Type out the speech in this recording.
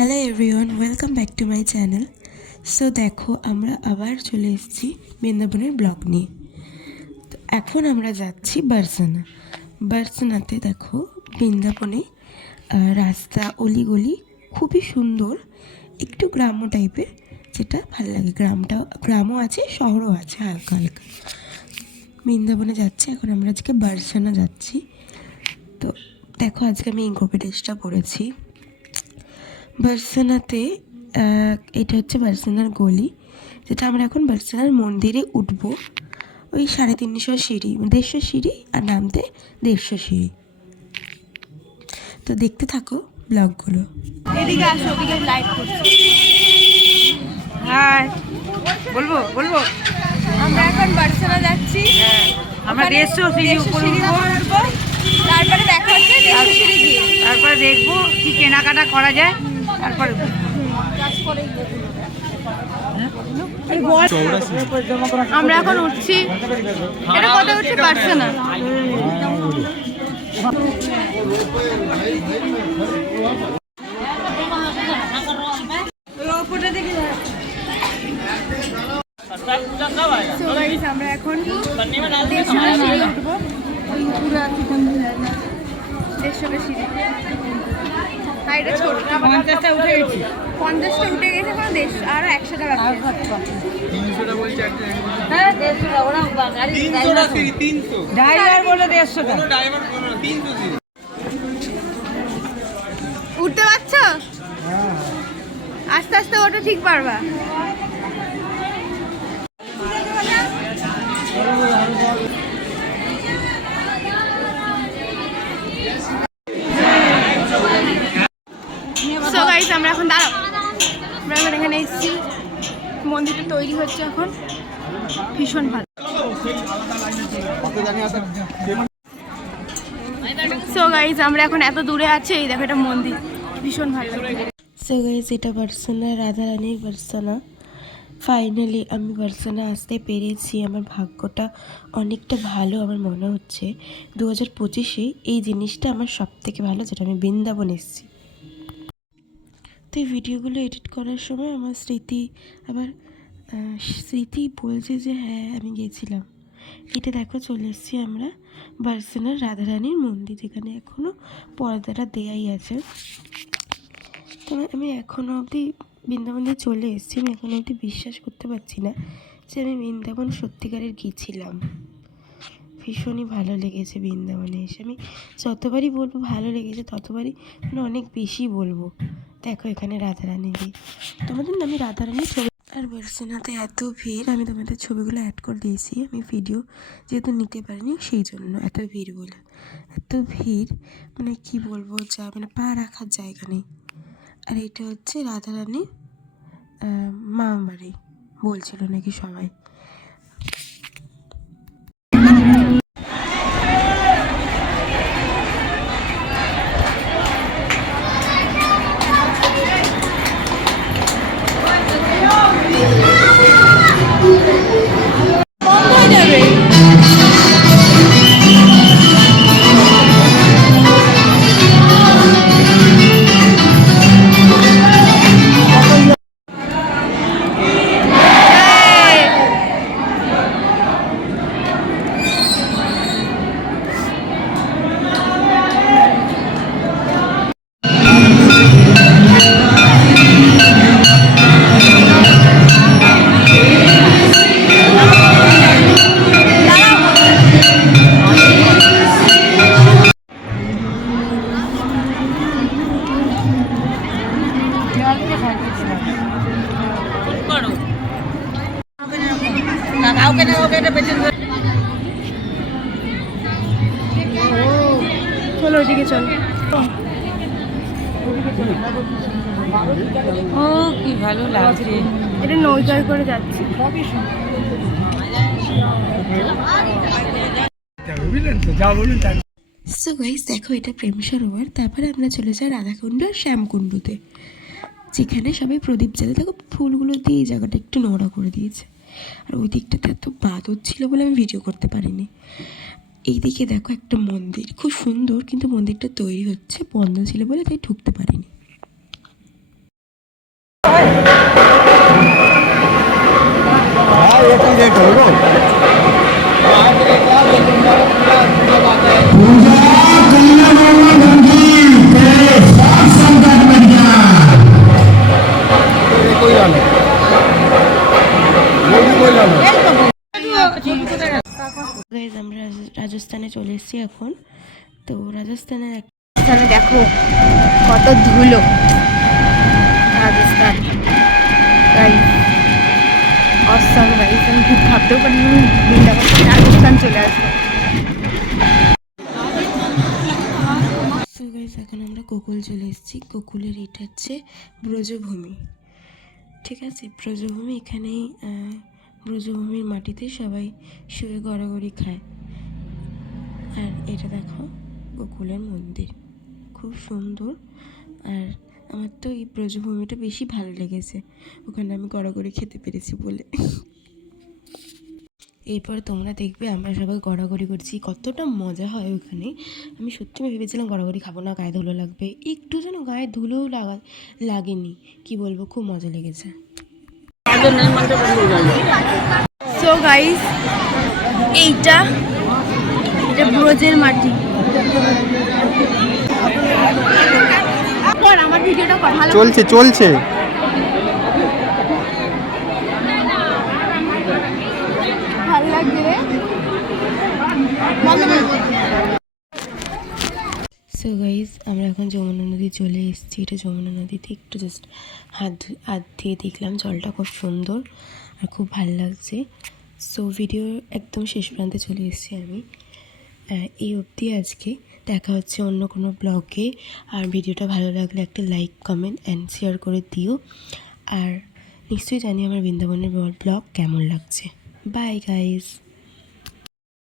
Hello everyone, welcome back to my channel. So দেখো, আমরা আবার চলে এসেছি বৃন্দাবনের ব্লগ নিয়ে। তো এখন আমরা যাচ্ছি বার্সেনাতে। দেখো, বৃন্দাবনে রাস্তা অলিগলি খুবই সুন্দর, একটু গ্রাম্য টাইপের, যেটা ভালো লাগে। গ্রামও আছে, শহরও আছে হালকা হালকা। বৃন্দাবনে যাচ্ছি এখন আমরা, আজকে বার্সেনা যাচ্ছি। তো দেখো, আজকে আমি ইনকোপি ড্রেসটা পরেছি। বার্সেনাতে এটা হচ্ছে বার্সেনার গলি, যেটা আমরা এখন বার্সেনার মন্দিরে উঠবো। ওই 350 সিঁড়ি, 150 সিঁড়ি, আর নামতে 150 সিঁড়ি। তো দেখতে থাকো ব্লগগুলো। এদিকে আসো, ওদিকে লাইট করছে। হাই, বলবো আমরা এখন বার্সেনা যাচ্ছি। আমরা 150 সিঁড়ি উপরে উঠবো, তারপরে দেখা হচ্ছে 150 সিঁড়ি গিয়ে, তারপরে দেখবো কি কেনাকাটা করা যায়, তারপরে আমরা এখন উঠছি। এটা কত উঠছে বার্সেনা? আমরা এখন উঠবো। ওই উপরে আছে 150 সিঁড়ি। হ্যাঁ, এটা ছোট। 50টা উঠে গেছি। 50টা উঠে গেছে, কোনো 150 আর 100টা বাকি আছে। 300টা বলছে একটা। হ্যাঁ 150টা, ওরা গাড়ি 300টা সিঁড়ি, 300 ড্রাইভার বলে 150টা। কোনো ড্রাইভার কোনো না, 300 সিঁড়ি। উঠতে পারছো? আস্তে আস্তে ওটা ঠিক পারবা। সো গাইস, আমরা এখন দাঁড়াও, আমরা এখন এখানে এসেছি। মন্দিরটা তৈরি হচ্ছে এখন, ভীষণ ভালো। সো গাইস, আমরা এখন এত দূরে আছি, এই দেখো এটা মন্দির, ভীষণ ভালো লাগে। সো গাইস, এটা বার্সেনা, রাধারানীর বার্সেনা। ফাইনালি আমি বার্সেনা আসতে পেরেছি। আমার ভাগ্যটা অনেকটা ভালো আমার মনে হচ্ছে। 2025-এ এই জিনিসটা আমার সব থেকে ভালো, যেটা আমি বৃন্দাবন এসেছি। তো এই ভিডিওগুলো এডিট করার সময় আমার স্মৃতি বলছে যে হ্যাঁ আমি গেছিলাম। এটা দেখো, চলে এসেছি আমরা বার্সেনার রাধারানীর মন্দির, যেখানে এখনও পর্দাটা দেয়াই আছে। তো আমি এখনও অবধি বৃন্দাবনে চলে এসেছি। আমি এখনও অবধি বিশ্বাস করতে পারছি না যে আমি বৃন্দাবন সত্যিকারের গিয়েছিলাম। ভীষণই ভালো লেগেছে বৃন্দাবনে এসে। আমি যতবারই বলবো ভালো লেগেছে, ততবারই অনেক বেশি বলবো। দেখো এখানে রাধারানী দিয়ে, তোমাদের আমি রাধারানীর ছবি। আর বার্সেনাতে এত ভিড়, আমি তোমাদের ছবিগুলো অ্যাড করে দিয়েছি। আমি ভিডিও যেহেতু নিতে পারিনি, সেই জন্য এত ভিড় বলে। এত ভিড় মানে কি বলবো, পা রাখার জায়গা নেই। আর এটা হচ্ছে রাধারানীর মামা বাড়ি বলছিল নাকি সবাই। চলো ওইদিকে চল। ও কি ভালো লাগছে। এটা নৌকায় করে যাচ্ছি। সো গাইস, দেখো এটা প্রেম সরোবর। তারপরে আমরা চলে যাই রাধাকুণ্ড আর শ্যামকুণ্ডতে, যেখানে সবাই প্রদীপ জ্বালে। দেখো ফুলগুলো দিয়ে এই জায়গাটা একটু নোংরা করে দিয়েছে। আর ওই দিকটাতে এত বাদর ছিল বলে আমি ভিডিও করতে পারিনি। এইদিকে দেখো একটা মন্দির, খুব সুন্দর, কিন্তু মন্দিরটা তৈরি হচ্ছে, বন্ধ ছিল বলে তাই ঢুকতে পারিনি। রাজস্থানে চলে এসেছি এখন। তো রাজস্থানের রাজস্থানে দেখো কত ধুলো, রাজস্থান গাইস, অসম গাইস। আমি খুব ভাবতেও পারি বৃন্দাবন থেকে রাজস্থান চলে আসবো। সো গাইস এখন আমরা গোকুল চলে এসেছি। গোকুলের এটা হচ্ছে ব্রজভূমি, ঠিক আছে? ব্রজভূমি, এখানেই ব্রজভূমির মাটিতে সবাই শুয়ে গড়াগড়ি খায়। আর এটা দেখো গোকুলের মন্দির, খুব সুন্দর। আর আমার তো এই ব্রজভূমিটা বেশি ভালো লেগেছে, ওখানে আমি গড়াগড়ি খেতে পেরেছি বলে। এরপর তোমরা দেখবে আমরা সবাই গড়াগড়ি করছি, কতটা মজা হয় ওখানে। আমি সত্যি ভেবেছিলাম গড়াগড়ি খাবো না, গায়ে ধুলো লাগবে, একটু যেন গায়ে ধুলোও লাগেনি। কি বলবো, খুব মজা লেগেছে। সো গাইস, এইটা ব্রজের মাটি। আমার ভিডিওটা ভালো চলছে চলছে। ভালো লাগছে রে। সো গাইজ আমরা এখন যমুনা নদী চলে এসেছি। এটা যমুনা নদীতে একটু জাস্ট হাত দিয়ে দেখলাম, জলটা খুব সুন্দর আর খুব ভালো লাগছে। সো ভিডিওর একদম শেষ প্রান্তে চলে এসেছি আমি। এই অবধি আজকে, দেখা হচ্ছে অন্য কোনো ব্লগে। আর ভিডিওটা ভালো লাগলে একটা লাইক, কমেন্ট অ্যান্ড শেয়ার করে দিও। আর নিশ্চয়ই জানি আমার বৃন্দাবনের ব্লগ কেমন লাগছে। By guys.